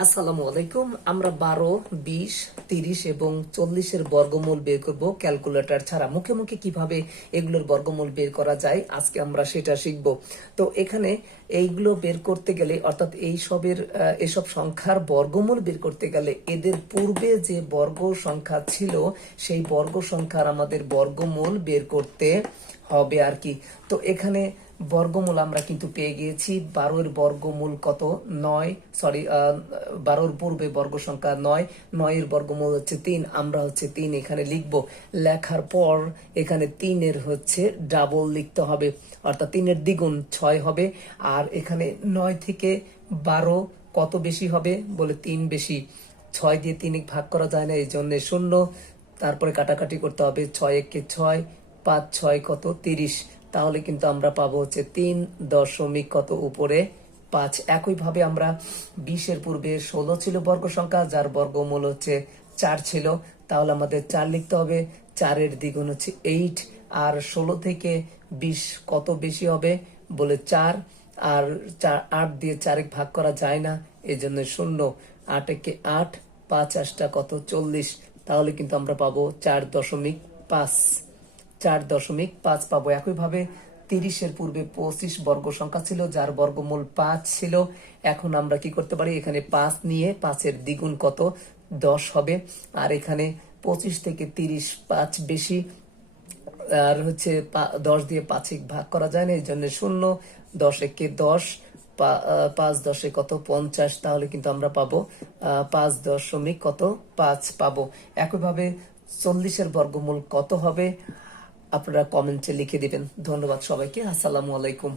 আসসালামু আলাইকুম। আমরা বারো, বিশ, তিরিশ এবং চল্লিশের বর্গমূল বের করব ক্যালকুলেটর ছাড়া। মুখে মুখে কীভাবে এগুলোর বর্গমূল বের করা যায় আজকে আমরা সেটা শিখব। তো এখানে এইগুলো বের করতে গেলে, অর্থাৎ এই সবের এসব সংখ্যার বর্গমূল বের করতে গেলে এদের পূর্বে যে বর্গ সংখ্যা ছিল, সেই বর্গ সংখ্যার আমাদের বর্গমূল বের করতে হবে আর কি। তো এখানে বর্গমূল আমরা কিন্তু পেয়ে গিয়েছি। বারোর বর্গমূল কত? নয় সরি বারোর পূর্বে বর্গ সংখ্যা নয়, নয়ের বর্গমূল হচ্ছে তিন, আমরা হচ্ছে তিন এখানে লিখব। লেখার পর এখানে তিনের হচ্ছে ডাবল লিখতে হবে, অর্থাৎ তিনের দ্বিগুণ ছয় হবে। আর এখানে নয় থেকে বারো কত বেশি হবে? বলে তিন বেশি। ছয় দিয়ে তিন ভাগ করা যায় না, এই জন্য শূন্য। তারপরে কাটাকাটি করতে হবে, ছয় একে ছয়, পাঁচ ছয় কত? তিরিশ। তাহলে কিন্তু আমরা পাবো হচ্ছে তিন দশমিক কত উপরে? পাঁচ একইভাবে আমরা বিশের পূর্বে ষোলো ছিল বর্গ সংখ্যা, যার বর্গমূল হচ্ছে চার ছিল। তাহলে আমাদের চার লিখতে হবে। চারের দ্বিগুণ হচ্ছে এইট আর ষোলো থেকে বিশ কত বেশি হবে? বলে চার। আর চার, আট দিয়ে চারেক ভাগ করা যায় না এই জন্য শূন্য। আট একে আট, পাঁচ আটটা কত? চল্লিশ। তাহলে কিন্তু আমরা পাবো চার দশমিক পাঁচ। চার দশমিক পাঁচ পাবো। একইভাবে তিরিশের পূর্বে পঁচিশ বর্গ সংখ্যা ছিল, যার বর্গমূল পাঁচ ছিল। এখন আমরা কি করতে পারি? এখানে পাঁচ নিয়ে পাঁচের দ্বিগুণ কত? দশ হবে। আর এখানে পঁচিশ থেকে তিরিশ পাঁচ বেশি। আর হচ্ছে দশ দিয়ে পাঁচে ভাগ করা যায় না, এই জন্য শূন্য। দশ একে দশ পাঁচ দশে কত? পঞ্চাশ। তাহলে কিন্তু আমরা পাবো পাঁচ দশমিক কত? পাঁচ পাবো। একইভাবে চল্লিশের বর্গমূল কত হবে? আপনারা কমেন্টে লিখে দিবেন। ধন্যবাদ সবাইকে। আসসালামু আলাইকুম।